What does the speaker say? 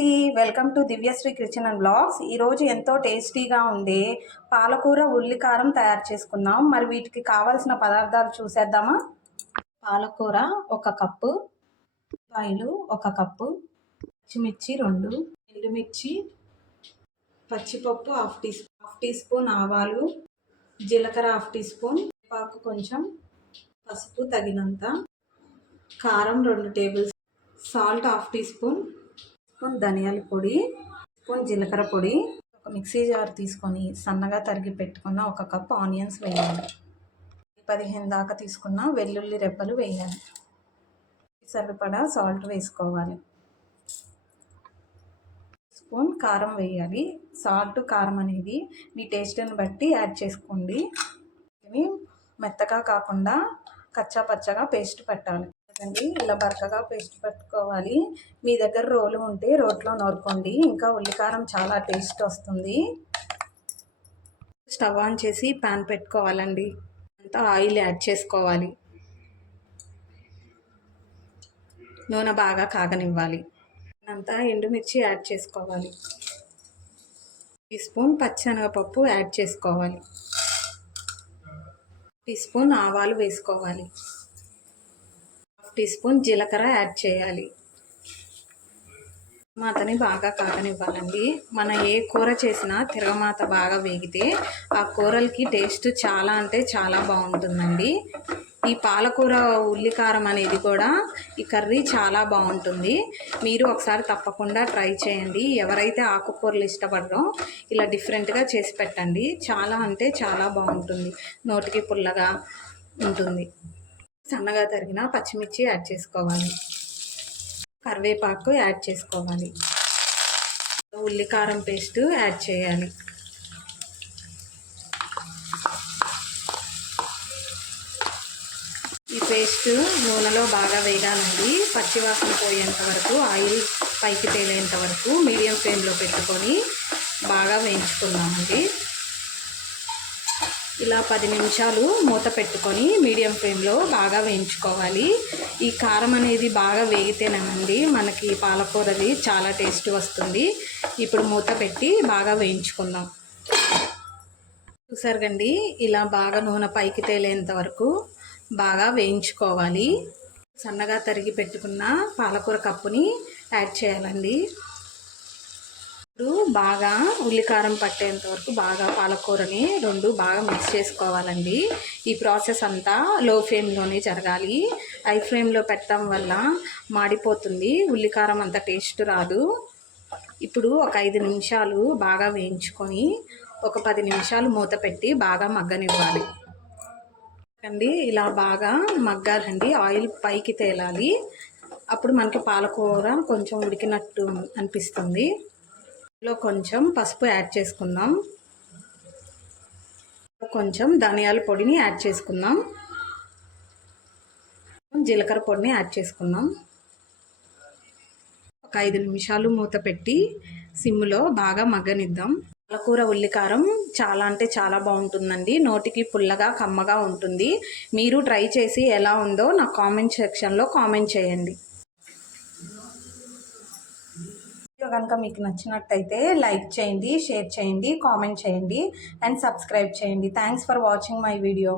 అండి, welcome to Divyasri kitchen and blogs. ఈరోజు ఎంతో టేస్టీగా ఉండే పాలకూర ఉల్లికారం తయారు చేసుకుందాం. మరి వీటికి కావాల్సిన పదార్థాలు చూసేద్దామా. పాలకూర 1 కప్పు, ఉల్లిపాయలు 1 కప్పు, పచ్చిమిర్చి 2, ఎండుమిర్చి, పచ్చిపప్పు హాఫ్ టీ స్పూన్, ఆవాలు, జీలకర్ర హాఫ్ టీ స్పూన్, పాకు కొంచెం, పసుపు తగినంత, కారం 2 tablespoon, salt half teaspoon, ధనియాల పొడి, స్పూన్ జీలకర్ర పొడి. ఒక మిక్సీ జార్ తీసుకొని సన్నగా తరిగి పెట్టుకున్న 1 కప్ ఆనియన్స్ వేయాలి. 15 దాకా తీసుకున్న వెల్లుల్లి రెబ్బలు వేయాలి. సరిపడా సాల్ట్ వేసుకోవాలి. స్పూన్ కారం వేయాలి. సాల్ట్ కారం అనేది మీ టేస్ట్ని బట్టి యాడ్ చేసుకోండి. ఇవి మెత్తగా కాకుండా కచ్చా పచ్చగా పేస్ట్ పెట్టాలి. ఇలా బరకగా పేస్ట్ పెట్టుకోవాలి. మీ దగ్గర రోలు ఉంటే రోట్లో నూరుకోండి, ఇంకా ఉల్లికారం చాలా టేస్ట్ వస్తుంది. స్టవ్ ఆన్ చేసి ప్యాన్ పెట్టుకోవాలండి. అంతా ఆయిల్ యాడ్ చేసుకోవాలి. నూనె బాగా కాగనివ్వాలి. అంతా ఎండుమిర్చి యాడ్ చేసుకోవాలి. టీ స్పూన్ పచ్చెనగపప్పు యాడ్ చేసుకోవాలి. టీ స్పూన్ ఆవాలు వేసుకోవాలి. టీ స్పూన్ జీలకర్ర యాడ్ చేయాలి. తిరగమాతని బాగా కాగనివ్వాలండి. మన ఏ కూర చేసినా తిరగమాత బాగా వేగితే ఆ కూరలకి టేస్ట్ చాలా అంటే చాలా బాగుంటుందండి. ఈ పాలకూర ఉల్లికారం అనేది కూడా ఈ కర్రీ చాలా బాగుంటుంది. మీరు ఒకసారి తప్పకుండా ట్రై చేయండి. ఎవరైతే ఆకుకూరలు ఇష్టపడరో ఇలా డిఫరెంట్గా చేసి పెట్టండి. చాలా అంటే చాలా బాగుంటుంది. నోటికి పుల్లగా ఉంటుంది. సన్నగా తరిగిన పచ్చిమిర్చి యాడ్ చేసుకోవాలి. కరివేపాకు యాడ్ చేసుకోవాలి. ఉల్లికారం పేస్ట్ యాడ్ చేయాలి. ఈ పేస్ట్ నూనెలో బాగా వేగాలండి. పచ్చివాసన పోయేంత వరకు, ఆయిల్ పైకి తేలేంత వరకు మీడియం ఫ్లేమ్లో పెట్టుకొని బాగా వేయించుకుందామండి. ఇలా 10 నిమిషాలు మూత పెట్టుకొని మీడియం ఫ్లేమ్లో బాగా వేయించుకోవాలి. ఈ కారం అనేది బాగా వేగితేనండి మనకి పాలకూరది చాలా టేస్ట్ వస్తుంది. ఇప్పుడు మూత పెట్టి బాగా వేయించుకుందాం. చూసారు కండి, ఇలా బాగా నూనె పైకి తేలేంత వరకు బాగా వేయించుకోవాలి. సన్నగా తరిగి పెట్టుకున్న పాలకూర కప్పుని యాడ్ చేయాలండి. ఇప్పుడు బాగా ఉల్లికారం పట్టేంత వరకు బాగా పాలకూరని 2 బాగా మిక్స్ చేసుకోవాలండి. ఈ ప్రాసెస్ అంతా లో ఫ్లేమ్లోనే జరగాలి. హై ఫ్లేమ్లో పెట్టడం వల్ల మాడిపోతుంది, ఉల్లికారం అంత టేస్ట్ రాదు. ఇప్పుడు ఒక 5 నిమిషాలు బాగా వేయించుకొని ఒక 10 నిమిషాలు మూత పెట్టి బాగా మగ్గనివ్వాలి అండి. ఇలా బాగా మగ్గాలండి. ఆయిల్ పైకి తేలాలి. అప్పుడు మనకి పాలకూర కొంచెం ఉడికినట్టు అనిపిస్తుంది. లో కొంచెం పసుపు యాడ్ చేసుకుందాం. కొంచెం ధనియాల పొడిని యాడ్ చేసుకుందాం. జీలకర్ర పొడిని యాడ్ చేసుకుందాం. ఒక 5 నిమిషాలు మూత పెట్టి సిమ్లో బాగా మగ్గనిద్దాం. పాలకూర ఉల్లికారం చాలా అంటే చాలా బాగుంటుందండి. నోటికి పుల్లగా కమ్మగా ఉంటుంది. మీరు ట్రై చేసి ఎలా ఉందో నాకు కామెంట్ సెక్షన్లో కామెంట్ చేయండి. కనుక మీకు నచ్చినట్టయితే లైక్ చేయండి, షేర్ చేయండి, కామెంట్ చేయండి అండ్ సబ్స్క్రైబ్ చేయండి. Thanks for watching my video.